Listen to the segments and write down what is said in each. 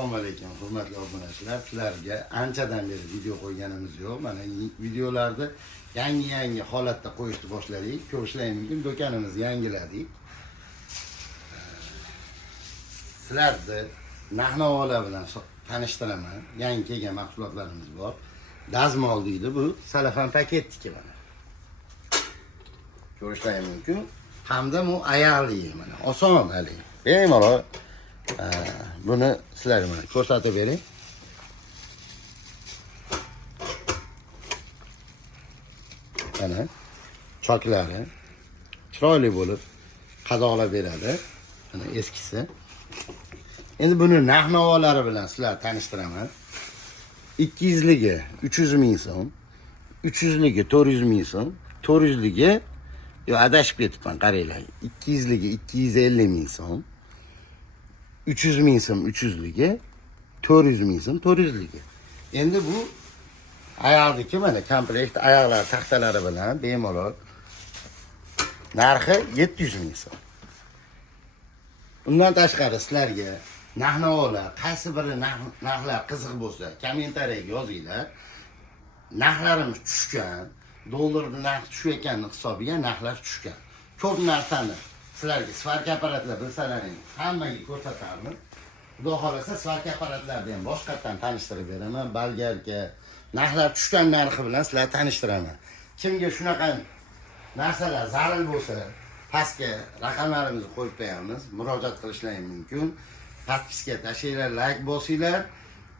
Assalomu alaykum, hurmatli obunachilar. Sizlarga anchadan beri video qo'yganimiz yo'q. Mana videolarda yangi holatda qo'yishni boshladik. Ko'rishlaring mumkin, do'konimizni yangiladik. Sizlarni narx-navolar bilan tanishtiraman. Yangi kelgan mahsulotlarimiz bor. Dazmol deydi bu, salafan paketniki mana. Ko'rishlaring mumkin. Hamda bu ayaqli mana, oson hali. Bemalol buni sizlarga mana ko'rsatib bering. Mana choklari chiroyli bo'lib qadoqlab beradi. Mana eskisi. Endi buni narx-navolari bilan sizlar tanishtiraman. 200 ligi 300 ming so'm, 300 ligi 400 ming so'm, 400 ligi yo adashib ketibman, qaranglar. 200 ligi 250 ming so'm, 300 ming so'm 300 ligi, 400 ming so'm 400 ligi. Endi bu oyoqniki mana komplekt oyoqlar taxtalari bilan bemalol narxi 700 ming so'm. Undan tashqari sizlarga narx-navolar, qaysi biri narxlar qiziq bo'lsa, kommentariyaga yozinglar. Narxlarimiz tushgan, dollarning narxi tushayotgani hisobiga narxlar tushgan. Ko'p narsani sizlarga svarka apparatlar bilsalaring hammaga ko'rsatamiz. Xudo xolasa svarka apparatlarni ham boshqatdan tanishtirib beraman. Bolgarka narxlar tushgan narxi bilan sizlar tanishtiraman. Kimga shunaqa narsalar zarur bo'lsa, pastga raqamlarimizni qo'yib qo'yamiz. Murojaat qilishlaring mumkin. Podpiska tashinglar, like bosinglar.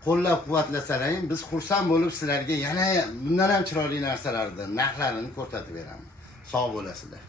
Qo'llab-quvvatlasalaring biz xursand bo'lib sizlarga yana bundan ham chiroyli narsalarni narxlarini ko'rsatib beramiz. Sog' bo'lasizlar.